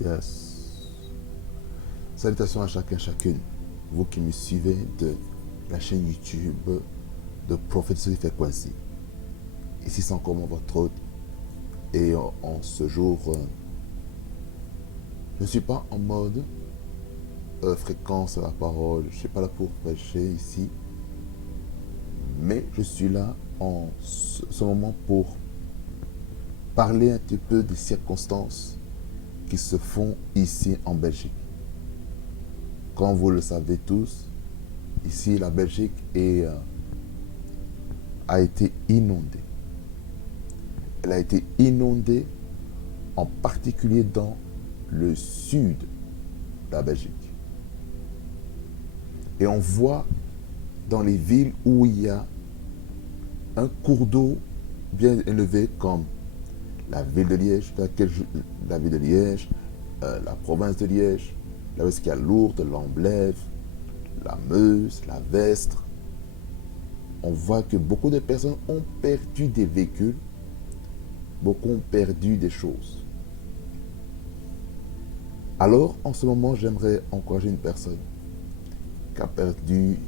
Yes. Salutations à chacun, chacune. Vous qui me suivez de la chaîne YouTube de Prophétie Frequency. Ici, c'est encore votre hôte. Et en ce jour, je ne suis pas en mode fréquence à la parole. Je ne suis pas là pour prêcher ici. Mais je suis là en ce moment pour parler un petit peu des circonstances qui se font ici en Belgique. Comme vous le savez tous, ici la Belgique a été inondée. Elle a été inondée en particulier dans le sud de la Belgique. Et on voit dans les villes où il y a un cours d'eau bien élevé comme la ville de Liège, la ville de Liège, la province de Liège, là où il y a Lourdes, l'Amblève, la Meuse, la Vestre. On voit que beaucoup de personnes ont perdu des véhicules, beaucoup ont perdu des choses. Alors, en ce moment, j'aimerais encourager une personne qui a perdu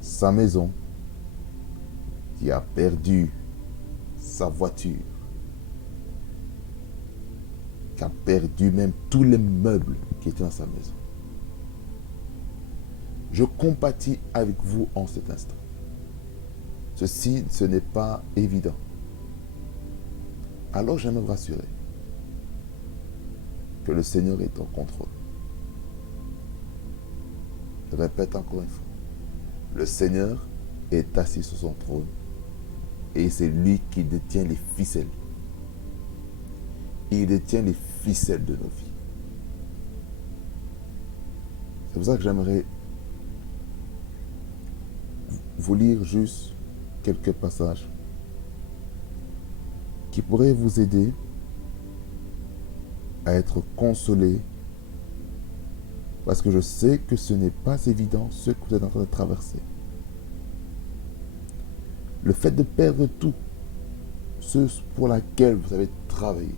sa maison, qui a perdu sa voiture, qui a perdu même tous les meubles qui étaient dans sa maison. Je compatis avec vous en cet instant. Ceci, ce n'est pas évident. Alors j'aimerais vous rassurer que le Seigneur est en contrôle. Je répète encore une fois. Le Seigneur est assis sur son trône et c'est lui qui détient les ficelles. Il détient les ficelles de nos vies. C'est pour ça que j'aimerais vous lire juste quelques passages qui pourraient vous aider à être consolé, parce que je sais que ce n'est pas évident ce que vous êtes en train de traverser. Le fait de perdre tout, ce pour laquelle vous avez travaillé.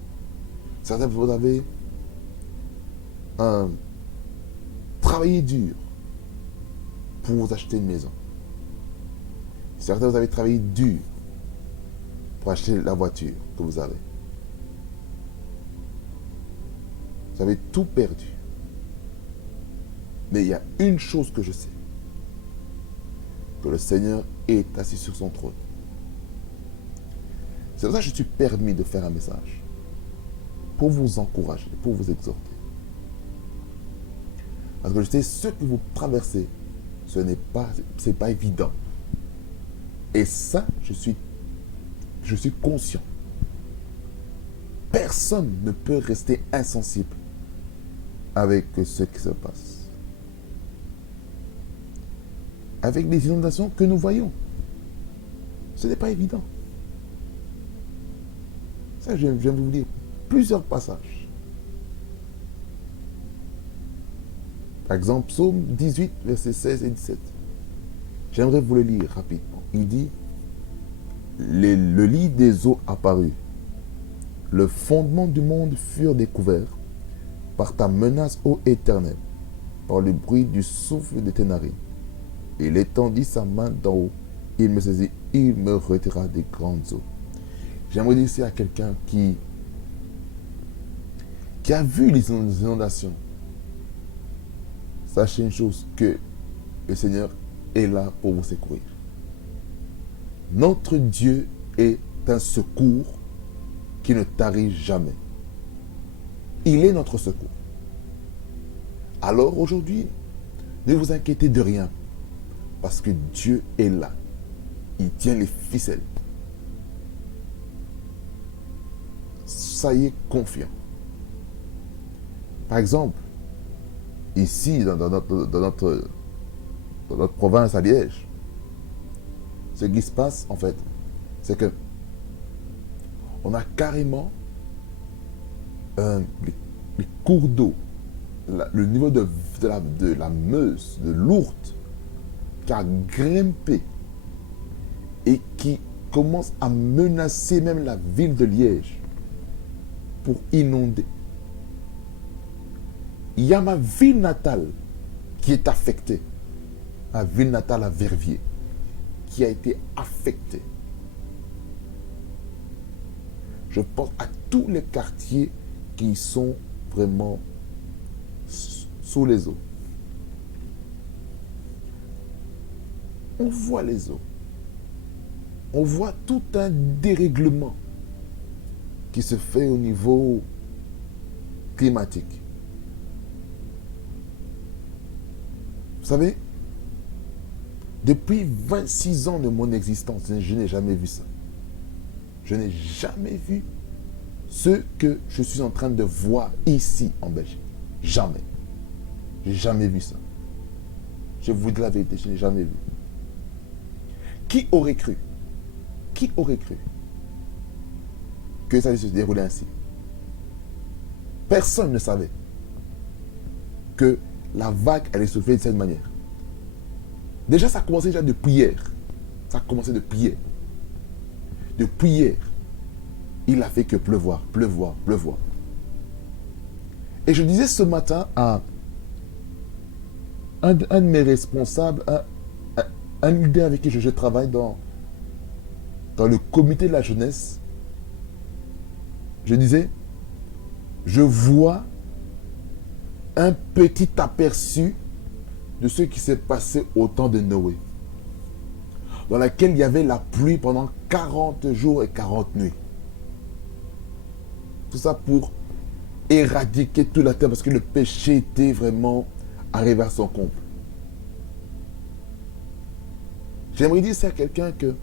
Certains, vous avez travaillé dur pour vous acheter une maison. Certains, vous avez travaillé dur pour acheter la voiture que vous avez. Vous avez tout perdu. Mais il y a une chose que je sais. Que le Seigneur est assis sur son trône. C'est pour ça que je suis permis de faire un message. Pour vous encourager, pour vous exhorter. Parce que je sais ce que vous traversez, ce n'est pas évident. Et ça, je suis conscient. Personne ne peut rester insensible avec ce qui se passe. Avec les inondations que nous voyons. Ce n'est pas évident. Ça, je viens de vous lire plusieurs passages. Par exemple, Psaume 18, versets 16 et 17. J'aimerais vous le lire rapidement. Il dit, le lit des eaux apparut. Le fondement du monde furent découverts par ta menace, ô Éternel, par le bruit du souffle de tes narines. Il étendit sa main d'en haut, il me saisit, il me retira des grandes eaux. J'aimerais dire ici à quelqu'un qui a vu les inondations. Sachez une chose, que le Seigneur est là pour vous secourir. Notre Dieu est un secours qui ne tarit jamais. Il est notre secours. Alors aujourd'hui, ne vous inquiétez de rien, parce que Dieu est là. Il tient les ficelles. Soyez confiants. Par exemple, ici, dans notre province à Liège, ce qui se passe, en fait, c'est que on a carrément les cours d'eau, le niveau de la Meuse, de Lourdes, qui a grimpé et qui commence à menacer même la ville de Liège pour inonder. Il y a ma ville natale qui est affectée. Ma ville natale à Verviers, qui a été affectée. Je pense à tous les quartiers qui sont vraiment sous les eaux. On voit les eaux. On voit tout un dérèglement qui se fait au niveau climatique. Vous savez, depuis 26 ans de mon existence, je n'ai jamais vu ça. Je n'ai jamais vu ce que je suis en train de voir ici en Belgique. Jamais. Je n'ai jamais vu ça. Je vous dis la vérité, je n'ai jamais vu. Qui aurait cru? Qui aurait cru que ça allait se dérouler ainsi? Personne ne savait que la vague allait se faire de cette manière. Déjà, ça a commencé déjà depuis hier. Ça a commencé depuis hier. Depuis hier, il a fait que pleuvoir, pleuvoir, pleuvoir. Et je disais ce matin à un de mes responsables, un leader avec qui je travaille dans le comité de la jeunesse, je disais, je vois un petit aperçu de ce qui s'est passé au temps de Noé, dans laquelle il y avait la pluie pendant 40 jours et 40 nuits. Tout ça pour éradiquer toute la terre parce que le péché était vraiment arrivé à son comble. J'aimerais dire ça à quelqu'un que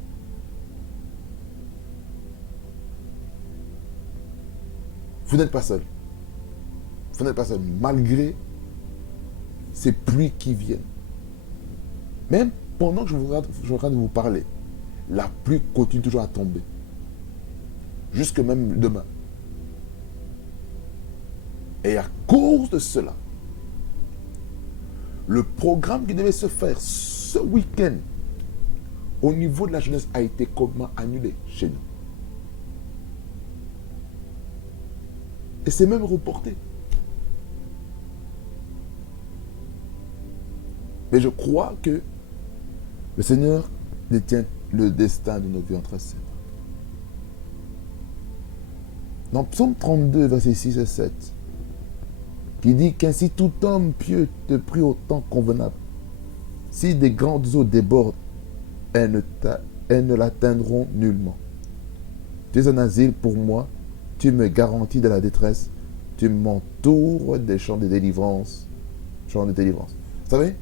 vous n'êtes pas seul. Vous n'êtes pas seul, malgré ces pluies qui viennent. Même pendant que je suis en train de vous parler, la pluie continue toujours à tomber. Jusque même demain. Et à cause de cela, le programme qui devait se faire ce week-end au niveau de la jeunesse a été complètement annulé chez nous. Et c'est même reporté. Mais je crois que le Seigneur détient le destin de nos vies entre ses mains. Dans Psaume 32, versets 6 et 7, qui dit qu'ainsi tout homme pieux te prie au temps convenable. Si des grandes eaux débordent, elles ne l'atteindront nullement. Tu es un asile pour moi, tu me garantis de la détresse, tu m'entoures des champs de délivrance. Champs de délivrance. Vous savez,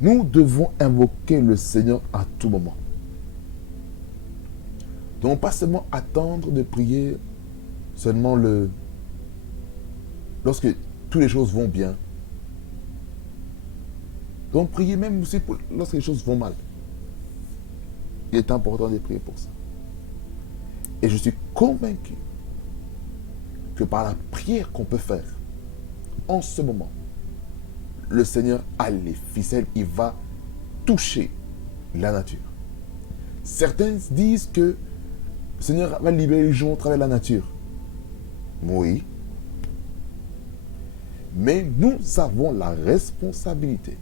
nous devons invoquer le Seigneur à tout moment. Nous ne devons pas seulement attendre de prier seulement lorsque toutes les choses vont bien. Nous devons prier même aussi lorsque les choses vont mal. Il est important de prier pour ça. Et je suis convaincu que par la prière qu'on peut faire en ce moment, le Seigneur a les ficelles, il va toucher la nature. Certains disent que le Seigneur va libérer les gens au travers de la nature. Oui. Mais nous avons la responsabilité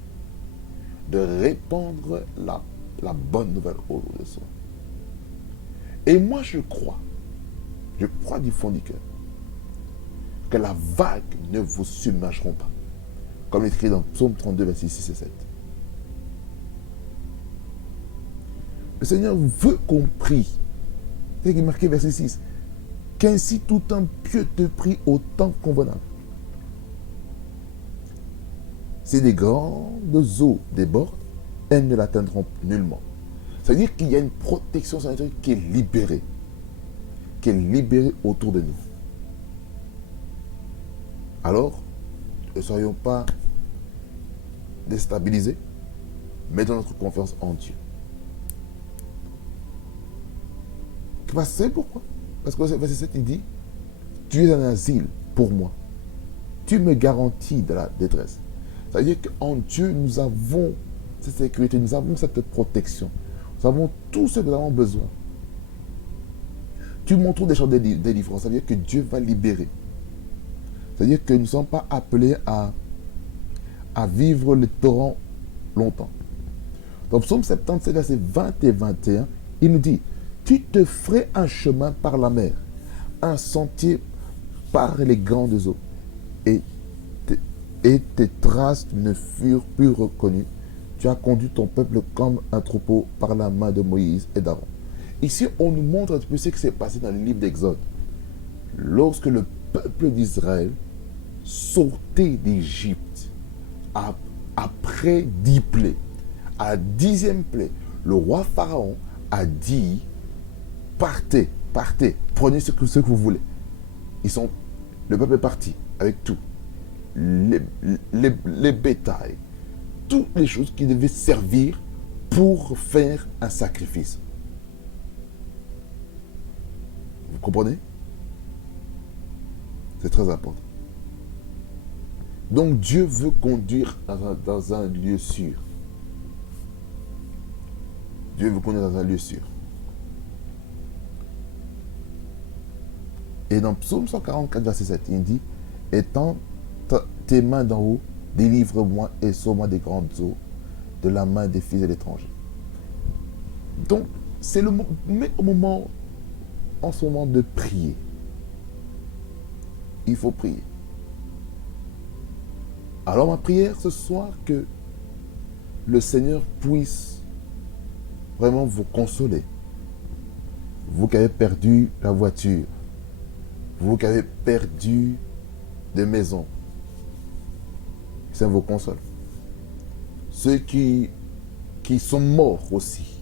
de répandre la bonne nouvelle autour de soi. Et moi je crois du fond du cœur, que la vague ne vous submergeront pas. Comme il est écrit dans Psaume 32, versets 6 et 7. Le Seigneur veut qu'on prie. C'est ce qui est marqué verset 6. Qu'ainsi tout homme pieux te prie au temps convenable. Si des grandes eaux débordent, elles ne l'atteindront nullement. Ça veut dire qu'il y a une protection sanitaire qui est libérée. Qui est libérée autour de nous. Alors, ne soyons pas déstabilisés. Mettons notre confiance en Dieu. C'est pourquoi? Parce que verset 7, il dit, tu es un asile pour moi. Tu me garantis de la détresse. Ça veut dire qu'en Dieu, nous avons cette sécurité, nous avons cette protection. Nous avons tout ce que nous avons besoin. Tu m'entoures des champs de délivrance. Ça veut dire que Dieu va libérer. C'est-à-dire que nous ne sommes pas appelés à vivre le torrent longtemps. Dans Psaume 77, versets 20 et 21, il nous dit, tu te ferais un chemin par la mer, un sentier par les grandes eaux, et tes traces ne furent plus reconnues. Tu as conduit ton peuple comme un troupeau par la main de Moïse et d'Aaron. Ici, on nous montre un peu ce qui s'est passé dans le livre d'Exode. Lorsque le peuple d'Israël sortait d'Égypte, après 10 plaies, à la 10e plaie, le roi Pharaon a dit, partez, prenez ce que vous voulez. Le peuple est parti avec tout. Les bétails, toutes les choses qui devaient servir pour faire un sacrifice. Vous comprenez? C'est très important. Donc Dieu veut conduire dans un lieu sûr. Dieu veut conduire dans un lieu sûr. Et dans Psaume 144, verset 7, il dit, étends tes mains d'en haut, délivre-moi et sauve-moi des grandes eaux, de la main des fils de l'étranger. Donc, c'est le moment, en ce moment, de prier. Il faut prier. Alors, ma prière ce soir, que le Seigneur puisse vraiment vous consoler. Vous qui avez perdu la voiture, vous qui avez perdu des maisons, que ça vous console. Ceux qui sont morts aussi,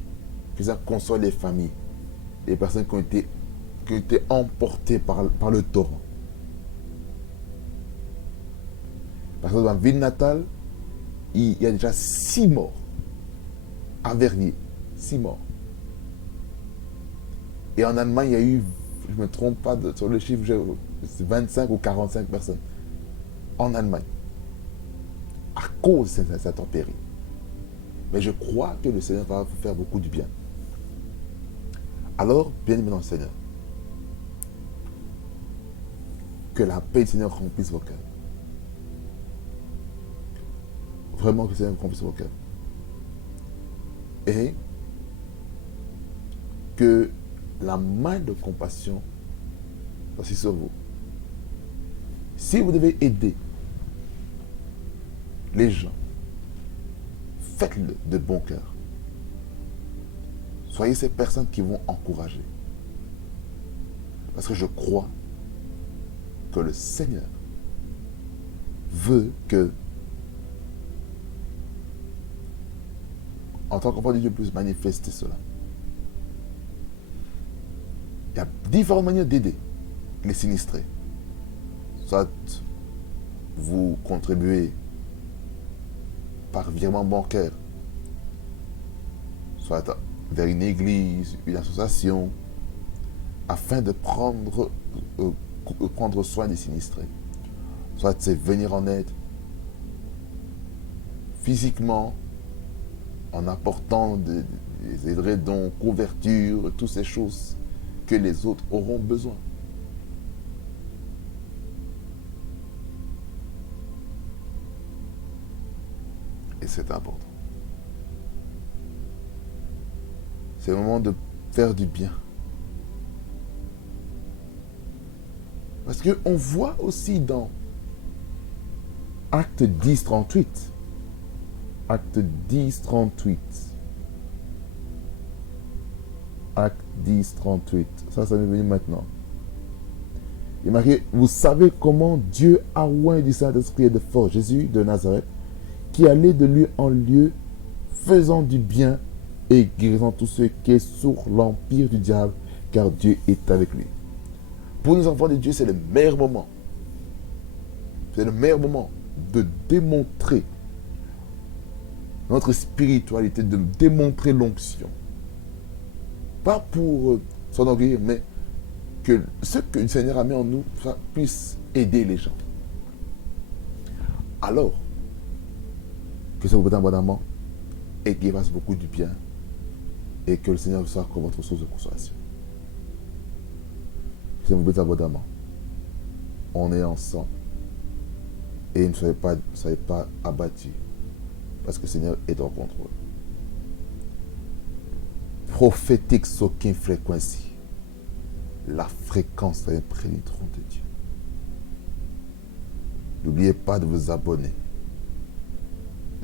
que ça console les familles, les personnes qui ont été emportées par le torrent. Parce que dans ma ville natale, il y a déjà 6 morts à Vernier. 6 morts. Et en Allemagne, il y a eu, je ne me trompe pas sur le chiffre, 25 ou 45 personnes. En Allemagne. À cause de cette intempérie. Mais je crois que le Seigneur va vous faire beaucoup du bien. Alors, bien aimé dans le Seigneur, que la paix du Seigneur remplisse vos cœurs. Vraiment que le Seigneur remplisse vos cœurs. Et que la main de compassion soit aussi sur vous. Si vous devez aider les gens, faites-le de bon cœur. Soyez ces personnes qui vont encourager. Parce que je crois que le Seigneur veut que, en tant qu'enfant de Dieu, puisse manifester cela. Il y a différentes manières d'aider les sinistrés. Soit vous contribuez par virement bancaire, soit vers une église, une association, afin de prendre soin des sinistrés. Soit c'est venir en aide physiquement, en apportant des édredons, couvertures, toutes ces choses que les autres auront besoin. Et c'est important. C'est le moment de faire du bien. Parce qu'on voit aussi dans Acte 10, 38. Acte 10, 38. Acte 10, 38. Ça m'est venu maintenant. Il est marqué, vous savez comment Dieu a oint du Saint-Esprit et de force Jésus de Nazareth, qui allait de lieu en lieu, faisant du bien et guérissant tous ceux qui sont sous l'empire du diable, car Dieu est avec lui. Pour nous enfants de Dieu, c'est le meilleur moment. C'est le meilleur moment de démontrer notre spiritualité, de démontrer l'onction. Pas pour s'enorgueillir, mais que ce que le Seigneur a mis en nous puisse aider les gens. Alors, que ça vous donne abondamment et qu'il fasse beaucoup du bien et que le Seigneur soit comme votre source de consolation. Que ça vous donne abondamment. On est ensemble Et ne soyez pas abattus. Parce que le Seigneur est en contrôle. Prophétique Soaking Frequency. La fréquence est près du trône de Dieu. N'oubliez pas de vous abonner,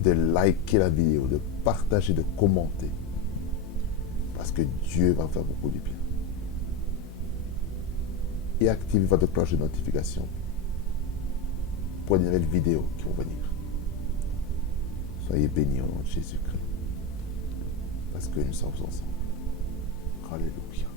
de liker la vidéo, de partager, de commenter. Parce que Dieu va faire beaucoup de bien. Et activez votre cloche de notification pour les nouvelles vidéos qui vont venir. Soyez bénis au nom de Jésus-Christ. Parce que nous sommes ensemble. Alléluia.